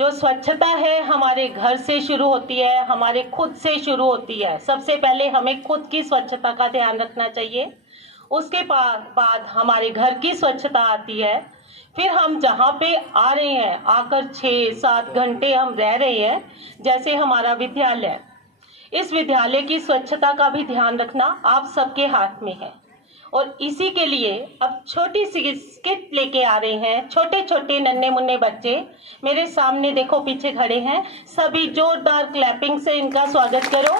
जो स्वच्छता है हमारे घर से शुरू होती है, हमारे खुद से शुरू होती है। सबसे पहले हमें खुद की स्वच्छता का ध्यान रखना चाहिए, उसके बाद हमारे घर की स्वच्छता आती है। फिर हम जहाँ पे आ रहे हैं, आकर 6-7 घंटे हम रह रहे हैं, जैसे हमारा विद्यालय, इस विद्यालय की स्वच्छता का भी ध्यान रखना आप सबके हाथ में है। और इसी के लिए अब छोटी सी स्किट लेके आ रहे हैं छोटे छोटे नन्हे मुन्ने बच्चे। मेरे सामने देखो पीछे खड़े हैं, सभी जोरदार क्लैपिंग से इनका स्वागत करो।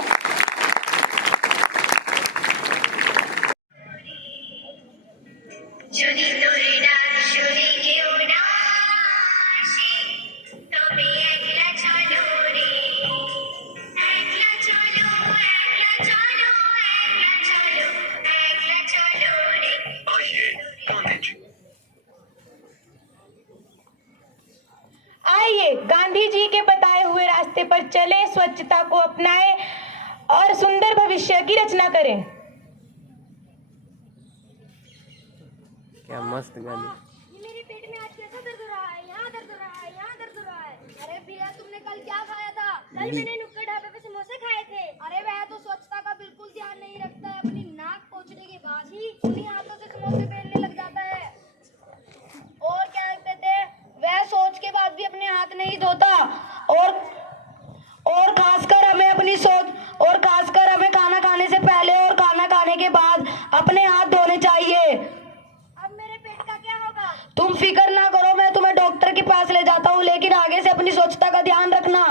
आइए गांधी जी के बताए हुए रास्ते पर चले, स्वच्छता को अपनाएं और सुंदर भविष्य की रचना करें। क्या मस्त गाने। मेरे पेट में आज कैसा दर्द हो रहा है, यहाँ दर्द हो रहा है, यहाँ दर्द हो रहा है। अरे भैया तुमने कल क्या खाया था? कल मैंने नुक्कड़ ढाबे पे समोसे खाए थे। अरे वह तो स्वच्छता का बिल्कुल ध्यान नहीं रखता है, अपनी नाक पोंछने के बाद ही उन्हीं हाथों से समोसे बेलने लग जाता है। और क्या कहते थे, वह सोच के बाद भी अपने हाथ नहीं धोता। और खासकर हमें अपनी सोच और खासकर हमें खाना खाने से पहले और खाना खाने के बाद अपने हाथ धोने चाहिए। अब मेरे पेट का क्या होगा? तुम फिक्र ना करो, मैं तुम्हें डॉक्टर के पास ले जाता हूँ, लेकिन आगे से अपनी स्वच्छता का ध्यान रखना।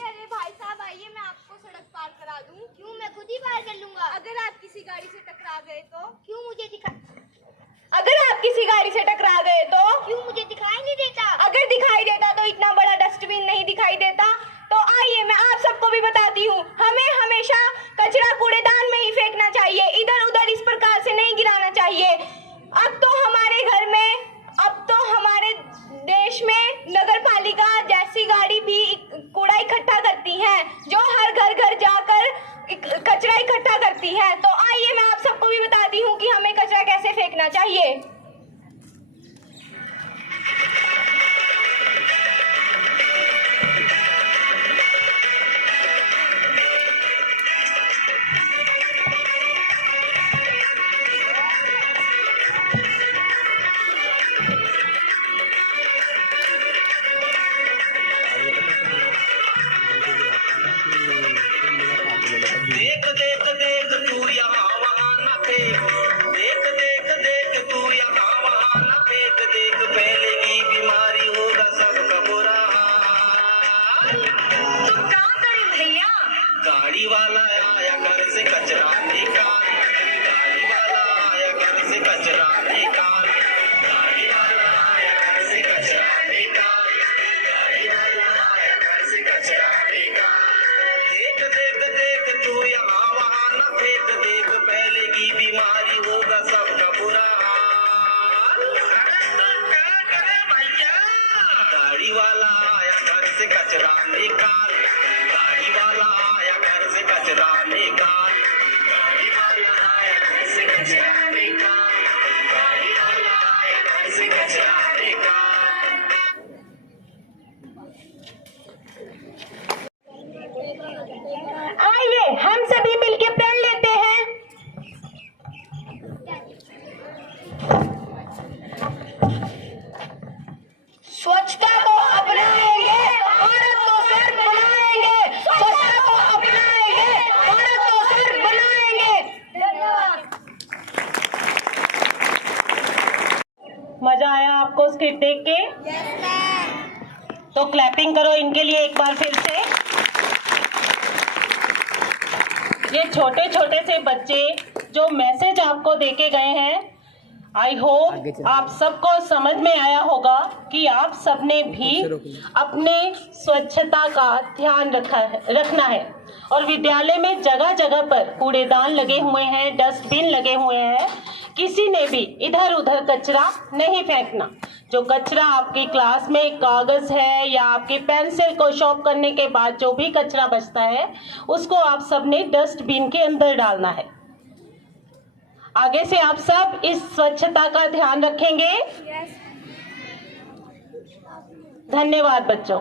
अरे भाई साहब आइए, मैं आपको सड़क पार करा दूं। क्यों, मैं खुद ही पार कर लूंगा। अगर आप किसी गाड़ी से टकरा गए तो? क्यों मुझे दिखा अगर आप किसी गाड़ी से टकरा गए तो? क्यों मुझे दिखाई नहीं देता? अगर दिखाई देता तो इतना बड़ा डस्टबिन नहीं दिखाई देता। तो आइए मैं आप सबको भी बताती हूँ, हमें हमेशा कचरा कूड़ेदान में ही फेंकना चाहिए, इधर उधर इस प्रकार से नहीं गिराना चाहिए। अब तो हमारे देश में नगर पालिका जैसी गाड़ी भी कूड़ा इकट्ठा करती है, जो हर घर जाकर कचरा इकट्ठा करती है। तो आइए मैं आप सबको भी बताती हूँ कि हमें कचरा कैसे फेंकना चाहिए। देख देख देख तू यहाँ वहाँ न फेंक, देख देख देख तू यहाँ वहाँ न फेंक, देख फैलेगी बीमारी, होगा सबका बुरा हाल। तो क्या करें भैया? गाड़ी वाला आया घर से कचरा निकाल, गाड़ी वाला आया घर से कचरा निकाल, गाड़ी वाला आया घर से कचरा निकाल, गाड़ी वाला आया घर से कचरा निकाल। देख देख देख तू यहाँ वहाँ न फेंक, देख फैलेगी बीमारी, होगा सबका बुरा हाल। क्या करे भैया? गाड़ी वाला आया घर से कचरा निकाल, गाड़ी वाला आया घर से कचरा निकाल, गाड़ी वाला आया घर से कचरा निकाल, गाड़ी वाला आया घर से कचरा निकाल। आइए हम सभी मिलके प्रण लेते हैं। स्वच्छता को अपनाएंगे, भारत को स्वर्ग बनाएंगे। स्वच्छता को अपनाएंगे, भारत को स्वर्ग बनाएंगे। धन्यवाद। मजा आया आपको स्किट देख के? तो क्लैपिंग करो इनके लिए एक बार फिर से। ये छोटे छोटे से बच्चे जो मैसेज आपको देके गए हैं, आई होप आप सबको समझ में आया होगा कि आप सबने भी अपने स्वच्छता का ध्यान रखना है। और विद्यालय में जगह जगह पर कूड़ेदान लगे हुए हैं, डस्टबिन लगे हुए हैं, किसी ने भी इधर उधर कचरा नहीं फेंकना। जो कचरा आपकी क्लास में कागज है या आपके पेंसिल को शॉर्प करने के बाद जो भी कचरा बचता है उसको आप सबने डस्टबिन के अंदर डालना है। आगे से आप सब इस स्वच्छता का ध्यान रखेंगे। धन्यवाद बच्चों।